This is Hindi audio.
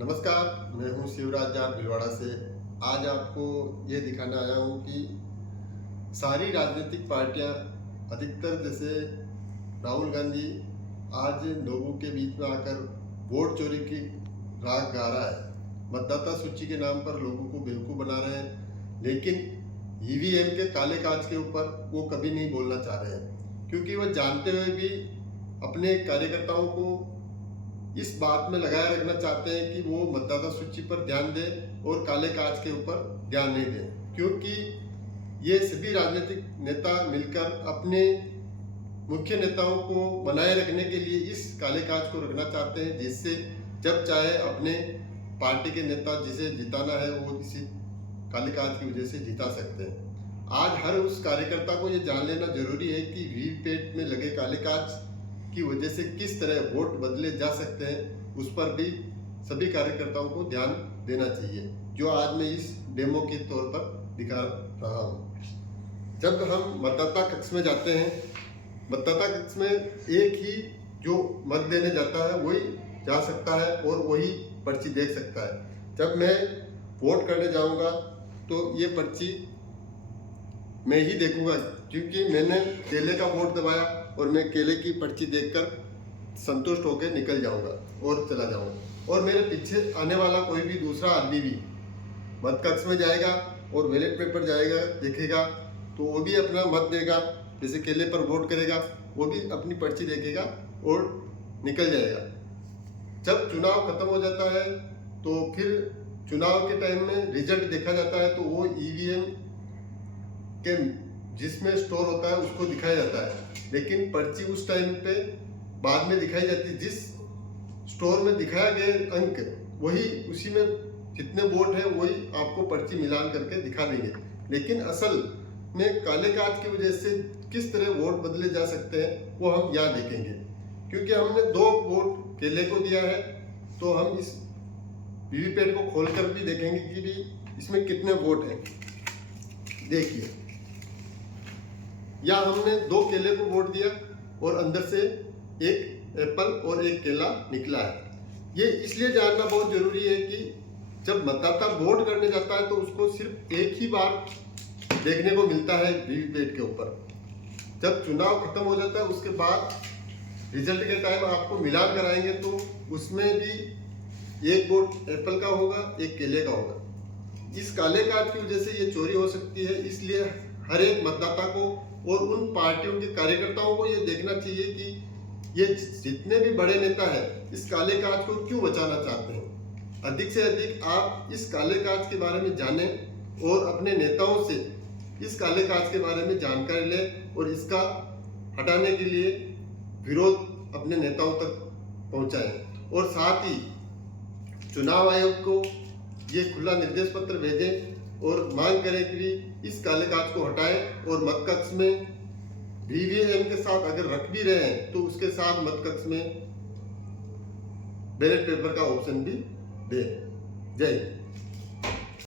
नमस्कार, मैं हूं शिवराज जाट भिलवाड़ा से। आज आपको ये दिखाने आया हूं कि सारी राजनीतिक पार्टियां अधिकतर जैसे राहुल गांधी आज लोगों के बीच में आकर वोट चोरी की राग गा रहा है। मतदाता सूची के नाम पर लोगों को बेवकूफ़ बना रहे हैं, लेकिन ईवीएम के काले काज के ऊपर वो कभी नहीं बोलना चाह रहे हैं, क्योंकि वह जानते हुए भी अपने कार्यकर्ताओं को इस बात में लगाए रखना चाहते हैं कि वो मतदाता सूची पर ध्यान दें और काले काज के ऊपर ध्यान नहीं दें, क्योंकि ये सभी राजनीतिक नेता मिलकर अपने मुख्य नेताओं को बनाए रखने के लिए इस काले काज को रखना चाहते हैं, जिससे जब चाहे अपने पार्टी के नेता जिसे जिताना है वो इसी काले काज की वजह से जिता सकते हैं। आज हर उस कार्यकर्ता को ये जान लेना जरूरी है कि वीवीपैट में लगे काले काज की वजह से किस तरह वोट बदले जा सकते हैं। उस पर भी सभी कार्यकर्ताओं को ध्यान देना चाहिए, जो आज मैं इस डेमो के तौर पर दिखा रहा हूँ। जब हम मतदाता कक्ष में जाते हैं, मतदाता कक्ष में एक ही जो मत देने जाता है वही जा सकता है और वही पर्ची देख सकता है। जब मैं वोट करने जाऊंगा तो ये पर्ची मैं ही देखूंगा, क्योंकि मैंने केले का वोट दबाया और मैं केले की पर्ची देखकर संतुष्ट होकर निकल जाऊंगा और चला जाऊंगा। और मेरे पीछे आने वाला कोई भी दूसरा आदमी भी मत कक्ष में जाएगा और बैलेट पेपर जाएगा देखेगा, तो वो भी अपना मत देगा। जैसे केले पर वोट करेगा, वो भी अपनी पर्ची देखेगा और निकल जाएगा। जब चुनाव खत्म हो जाता है तो फिर चुनाव के टाइम में रिजल्ट देखा जाता है, तो वो ईवीएम के जिसमें स्टोर होता है उसको दिखाया जाता है, लेकिन पर्ची उस टाइम पे बाद में दिखाई जाती है। जिस स्टोर में दिखाया गया अंक वही, उसी में जितने वोट है वही आपको पर्ची मिलान करके दिखा देंगे। लेकिन असल में काले काज की वजह से किस तरह वोट बदले जा सकते हैं वो हम यहाँ देखेंगे। क्योंकि हमने 2 वोट केले को दिया है, तो हम इस वीवीपैट को खोलकर भी देखेंगे कि भी इसमें कितने वोट हैं। देखिए, या हमने 2 केले को वोट दिया और अंदर से एक एप्पल और एक केला निकला है। ये इसलिए जानना बहुत जरूरी है कि जब मतदाता वोट करने जाता है तो उसको सिर्फ एक ही बार देखने को मिलता है वीवीपैट के ऊपर। जब चुनाव खत्म हो जाता है उसके बाद रिजल्ट के टाइम आपको मिलान कराएंगे, तो उसमें भी एक वोट एप्पल का होगा, एक केले का होगा। इस काले काज की वजह से ये चोरी हो सकती है, इसलिए हर एक मतदाता को और उन पार्टियों के कार्यकर्ताओं को ये देखना चाहिए कि ये जितने भी बड़े नेता हैं इस काले काज को क्यों बचाना चाहते हैं। अधिक से अधिक आप इस काले काज के बारे में जानें और अपने नेताओं से इस काले काज के बारे में जानकारी लें और इसका हटाने के लिए विरोध अपने नेताओं तक पहुंचाएं। और साथ ही चुनाव आयोग को ये खुला निर्देश पत्र भेजें और मांग करें कि इस काले काज को हटाएं और मत कक्ष में वीवीएम के साथ अगर रख भी रहे हैं तो उसके साथ मत कक्ष में बैलेट पेपर का ऑप्शन भी दें। जय हिंद।